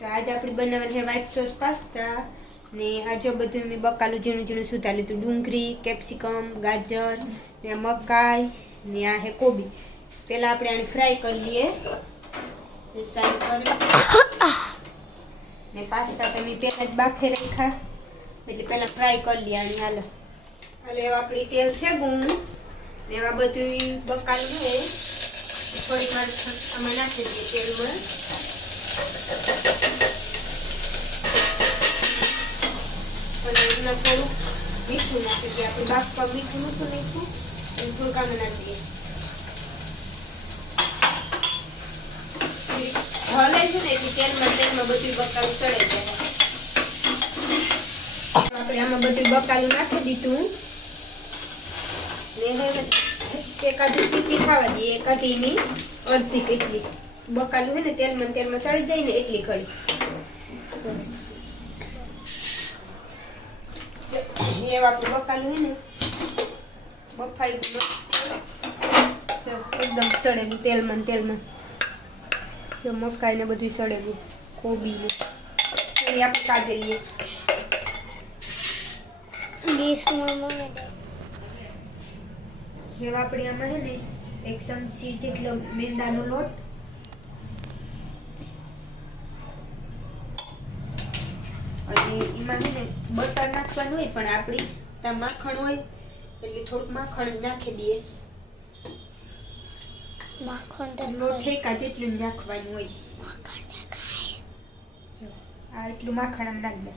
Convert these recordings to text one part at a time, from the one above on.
તો આજે આપણે બનાવવાનું છે વ્હાઈટ સોસ પાસ્તા ને આ જો બધું મેં બકાલું ઝીણું ઝીણું સુધારી લીધું, ડુંગળી, કેપ્સિકમ, ગાજર ને મકાઈ ને આ હે કોબી. પહેલાં આપણે આને ફ્રાય કરી લઈએ ને પાસ્તા તમે પહેલાં જ બાફે રાખ્યા એટલે પહેલાં ફ્રાય કરી લઈએ આને. હાલો એવા આપણે તેલ ફેંકું ને એવા બધું બકાલું છે થોડી વાર અમે નાખી દઈએ તેલમાં. અને એમાં થોડુંક મીઠું નાખી દઈએ. આપણે બાફવા મીઠું નહોતું નાખ્યું અને થોડુંક આમાં નાખી દઈએ. હલે છે ને એટલે તેલમાં બધું બકાલું ચડે જાય. આપણે આમાં બધું બકાલું નાખી દીધું ને એકાદી સીટી ખાવા દઈએ, એકાદીની અડધી કેટલી બકાલું હોય ને તેલમાં સળી જાય ને એટલી ખડી. એવા આપણું બકાલું હોય ને બફાઈ એકદમ સળેલું તેલમાં જો મકાઈ ને બધું સળેલું, કોબી ને આપણે કાઢી લઈએ. હવે આપણે આમાં છે ને 1 ચમચી જેટલો મેંદાનો લોટ, અને એમાં છે ને બટર નાખવાનું હોય પણ આપણી ત્યાં માખણ હોય એટલે થોડુંક માખણ નાખી દઈએ. લોટ ઠેકા જેટલું નાખવાનું હોય. જો આ એટલું માખણ આમ નાખ દે.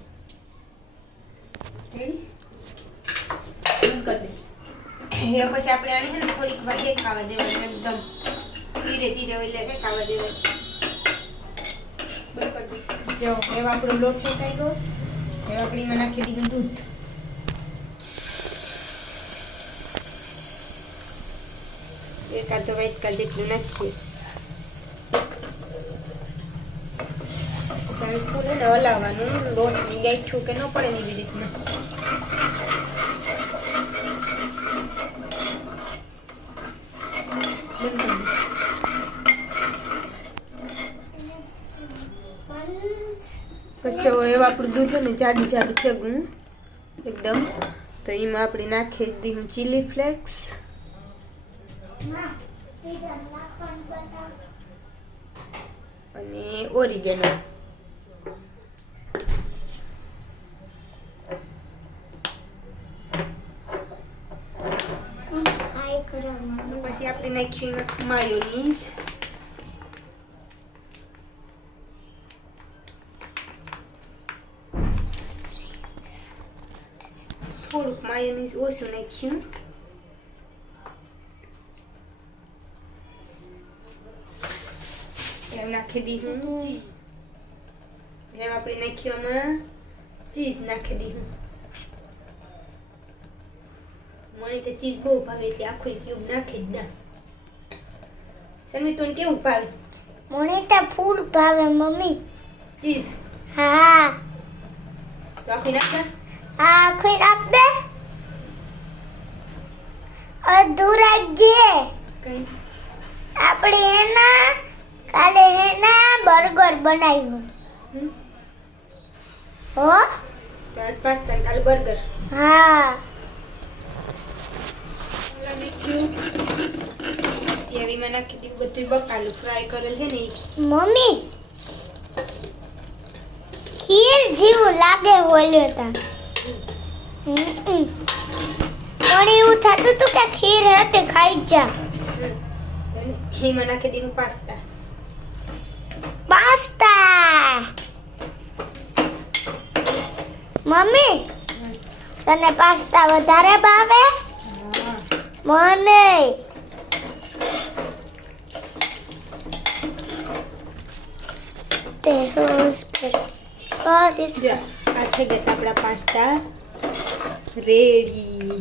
રેડી બંધ કરી દે. એ પછી આપણે આને છે ને થોડીક વાર શેકાવા દેવાનું, એકદમ ધીરે ધીરે એટલે શેકાવા દેવાનું. બરાબર. જો એવા આપણો લોટ શેકાઈ ગયો. હવે આપણે એમાં નાખી દીધું દૂધ. એકાદ વાઇટ કાલ જેટલું નાખીએ. થોડું ને હલાવવાનું, લોટ ગાંઠું કે ન પડે ને એવી રીતના. પછી એવા આપણું દૂધ ને જાડું ફેંકવું એકદમ. તો એમાં આપણે નાખી દીધું ચીલી ફ્લેક્સ, અને ઓરિગેનો. પછી આપણે નાખ્યું માયોનીઝ. થોડુંક માયોનીઝ ઓછું નાખ્યું. નાખી દીધું ચીઝ. હવે આપણે નાખ્યું આમાં ચીઝ નાખી દીધું. મને તો ચીઝ બહુ ભાવે એટલે આખું ક્યુબ નાખી જ દા. સન્વી તને કેવું ભાવે? મને તો ફૂલ ભાવે મમ્મી. ચીઝ? હા. તો આખું નાખ દે. હા આખું નાખ દે. અધૂર રાખજે. કઈ? આપણે એના કાલે એના બર્ગર બનાવ્યું. હો? ચાલ પાસ્તા કાલે બર્ગર. હા. એવીમાં નાખી દીધું બધું બકાલું ફ્રાય કરેલ છે ને. મમ્મી ખીર જેવું લાગે બોલ્યો તા. પણ એવું થતું હતું કે ખીર હાથે ખાઈ જા. એમાં નાખી દીધું પાસ્તા. મમ્મી તને પાસ્તા વધારે ભાવે? મને તે રોજ આ થઈ ગયા આપણા પાસ્તા રેડી.